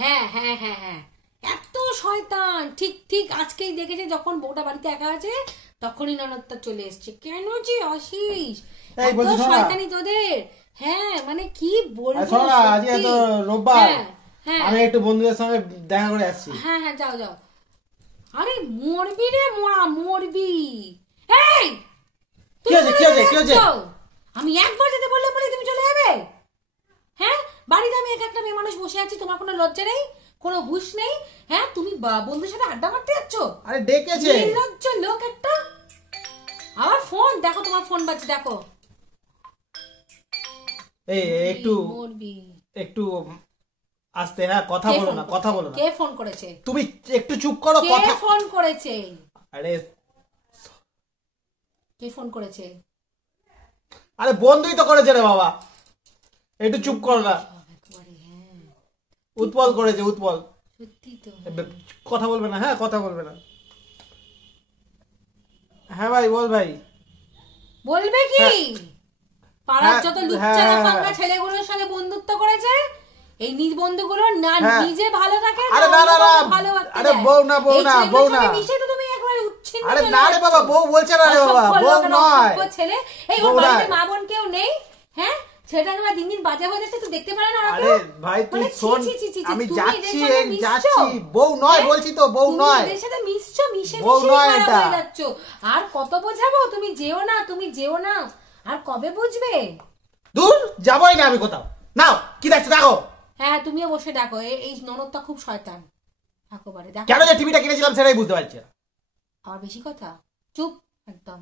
হ্যাঁ হ্যাঁ হ্যাঁ হ্যাঁ, এত শয়তান। ঠিক ঠিক আজকেই দেখেছে যখন বউটা বাড়িতে একা আছে তখনই ননদটা চলে এসছে। কেন যে আসিস, এত শয়তানি তোদের। হ্যাঁ মানে কি বলবো, আজকে তো রোববার, আমি একটু বন্ধুদের সঙ্গে দেখা করে আসছি। হ্যাঁ হ্যাঁ যাও যাও। আরে মরবি রে মোরা, মরবি। এই কি হয়েছে কি হয়েছে কি হয়েছে? আমি একবার যেতে বললে বলে তুমি চলে যাবে? হ্যাঁ বাড়িতে আমি একটা মেয়ে মানুষ বসে আছি, তোমার কোনো লজ্জা নেই, কোনো হুঁশ নেই? হ্যাঁ তুমি বন্ধুদের সাথে আড্ডা মারতে যাচ্ছ? আরে ডেকেছে, নির্লজ্জ লোক একটা। আমার ফোন দেখো, তোমার ফোন বাজছে দেখো। এই একটু একটু আস্তে, হ্যাঁ কথা বলো না, কথা বলো না। কে ফোন করেছে? তুমি একটু চুপ করো। কে ফোন করেছে? আরে কে ফোন করেছে? আরে বন্ধুই তো করেছে রে বাবা, একটু চুপ করো না। উৎপল করেছে, উৎপল। সত্যি তো, কথা বলবে না, হ্যাঁ কথা বলবে না। হ্যাঁ ভাই বল ভাই। বলবে কি? পাড়ার যত লুচ্চারা ফাঙ্গা ছেলেগুলোর সঙ্গে বন্ধুত্ব করেছে, এই নিজ বন্ধুগুলো না নিজে ভালো থাকে, আরে না না না, আরে বউ না বউ না বউ না, মিশে তো তুমি একবারে উচ্ছিন্ন। আরে না রে বাবা, বউ বলছে না রে বাবা, বউ নয়। ছেলে এই ওর বাড়িতে মা বোন কেউ নেই? হ্যাঁ সেটা তোমার দিন দিন বাজে হয়ে যাচ্ছে, তো দেখতে পারে না? আরে ভাই তুই শোন, আমি যাচ্ছি যাচ্ছি, বউ নয় বলছি তো, বউ নয়। এদের সাথে মিশছো, মিশে বউ মিশে নয় খারাপ এটা। হয়ে যাচ্ছ। আর কত বোঝাবো, তুমি যেও না, তুমি যেও না, আর কবে বুঝবে? দূর যাবই না আমি কোথাও। নাও কি দেখছো দেখো। হ্যাঁ তুমিও বসে দেখো, এই ননদটা খুব শয়তান। থাকো বারে দেখো। কেন যে টিভিটা কিনেছিলাম সেটাই বুঝতে পারছি না। আর বেশি কথা, চুপ একদম।